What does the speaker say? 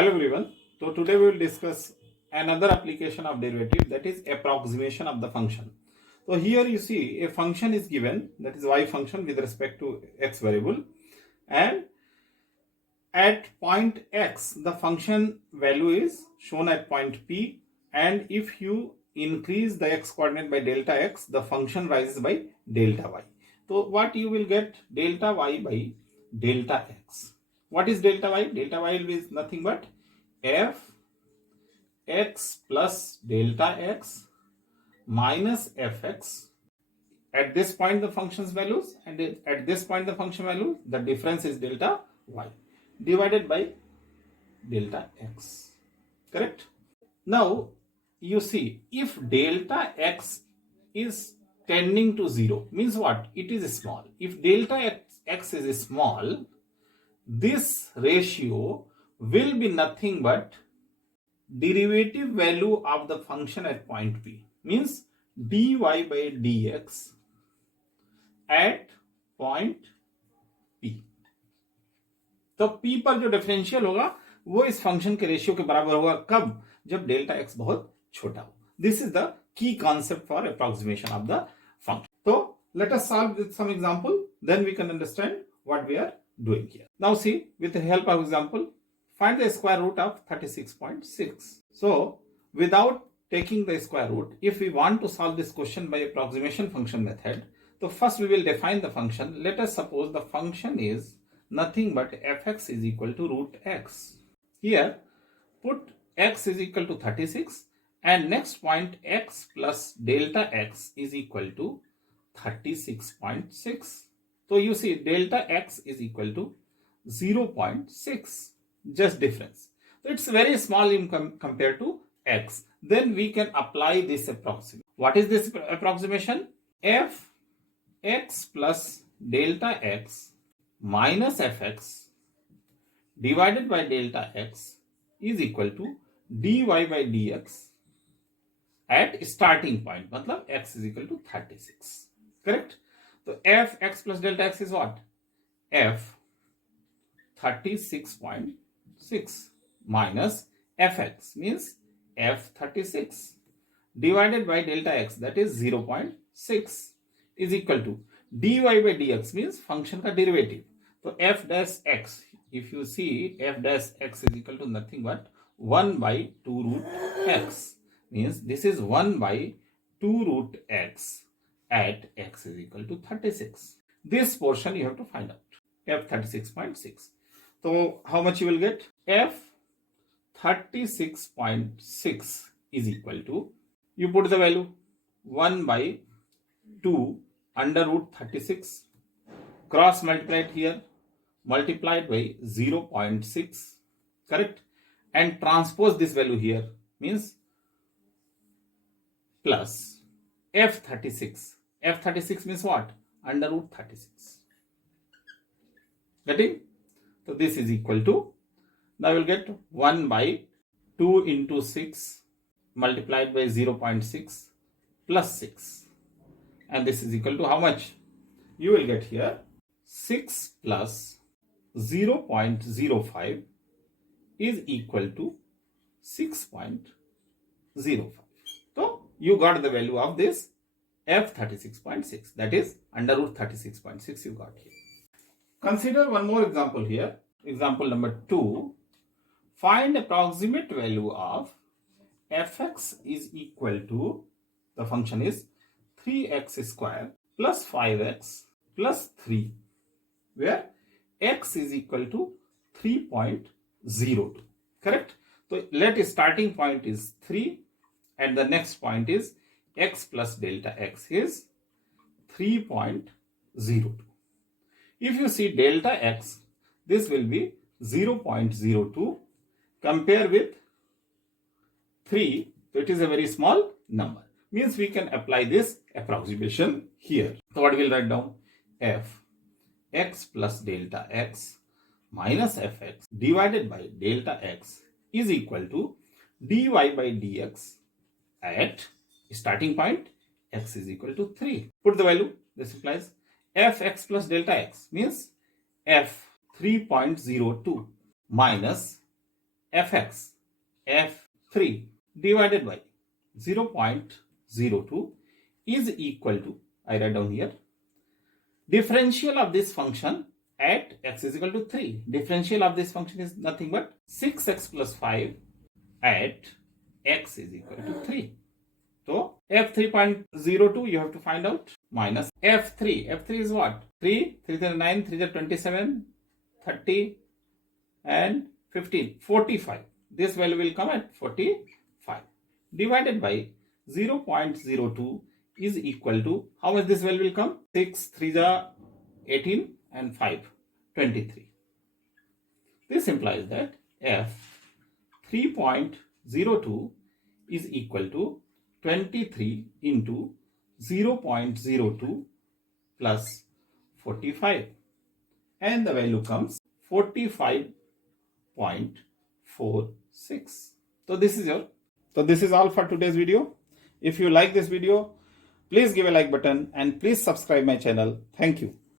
Hello everyone. So today we will discuss another application of derivative, that is approximation of the function. So here you see a function is given, that is y function with respect to x variable, and at point x the function value is shown at point p, and if you increase the x coordinate by delta x, the function rises by delta y. So what you will get, delta y by delta x. What is delta y? Delta y will be nothing but f x plus delta x minus fx. At this point the function's values, and at this point the function value, the difference is delta y divided by delta x. Correct? Now you see, if delta x is tending to 0, means what? It is small. If delta x is small, this ratio will be nothing but derivative value of the function at point p, means dy by dx at point p. तो p पर जो differential होगा वो इस function के ratio के बराबर होगा, कब? जब डेल्टा x बहुत छोटा हो. This is the key concept for approximation of the function. तो let us solve with some example, then we can understand what we are doing here. Now see, with the help of example, find the square root of 36.6. So without taking the square root, if we want to solve this question by approximation function method, so first we will define the function. Let us suppose the function is nothing but fx is equal to root x. Here put x is equal to 36 and next point x plus delta x is equal to 36.6. So you see delta x is equal to 0.6, just difference. So it's very small in compared to x. Then we can apply this approximation. What is this approximation? F x plus delta x minus fx divided by delta x is equal to dy by dx at starting point, matlab x is equal to 36. Correct? So f x plus delta x is what? F 36.6 minus fx means f 36 divided by delta x, that is 0.6, is equal to dy by dx means function ka derivative. So f dash x, if you see, f dash x is equal to nothing but 1 by 2 root x, means this is 1 by 2 root x at x is equal to 36. This portion you have to find out, f 36.6. So how much you will get? F 36.6 is equal to, you put the value 1 by 2 under root 36, cross multiplied here, multiplied by 0.6, correct? And transpose this value here, means plus f 36. F 36 means what? Under root 36. Getting? So this is equal to, now you will get 1 by 2 into 6 multiplied by 0.6 plus 6. And this is equal to how much? You will get here 6 plus 0.05 is equal to 6.05. So you got the value of this f 36.6, that is under root 36.6 you got here. Consider one more example here. Example number 2. Find approximate value of fx is equal to, the function is 3x square plus 5x plus 3, where x is equal to 3.02. Correct? So let starting point is 3 and the next point is x plus delta x is 3.02. If you see delta x, this will be 0.02. Compare with 3, so it is a very small number. Means we can apply this approximation here. So what we will write down? F x plus delta x minus fx divided by delta x is equal to dy by dx at starting point x is equal to 3. Put the value. This implies fx plus delta x means f 3.02 minus fx f3 divided by 0.02 is equal to, I write down here, differential of this function at x is equal to 3. Differential of this function is nothing but 6x plus 5 at x is equal to 3. So f3.02 you have to find out minus f3. f3 is what? 3, 3 is 9, 3 is 27, 30 and 15, 45. This value will come at 45 divided by 0.02 is equal to, how much this value will come? 6, 3 is 18 and 5, 23. This implies that f3.02 is equal to 23 into 0.02 plus 45, and the value comes 45.46. So this is all for today's video. If you like this video, please give a like button and please subscribe my channel. Thank you.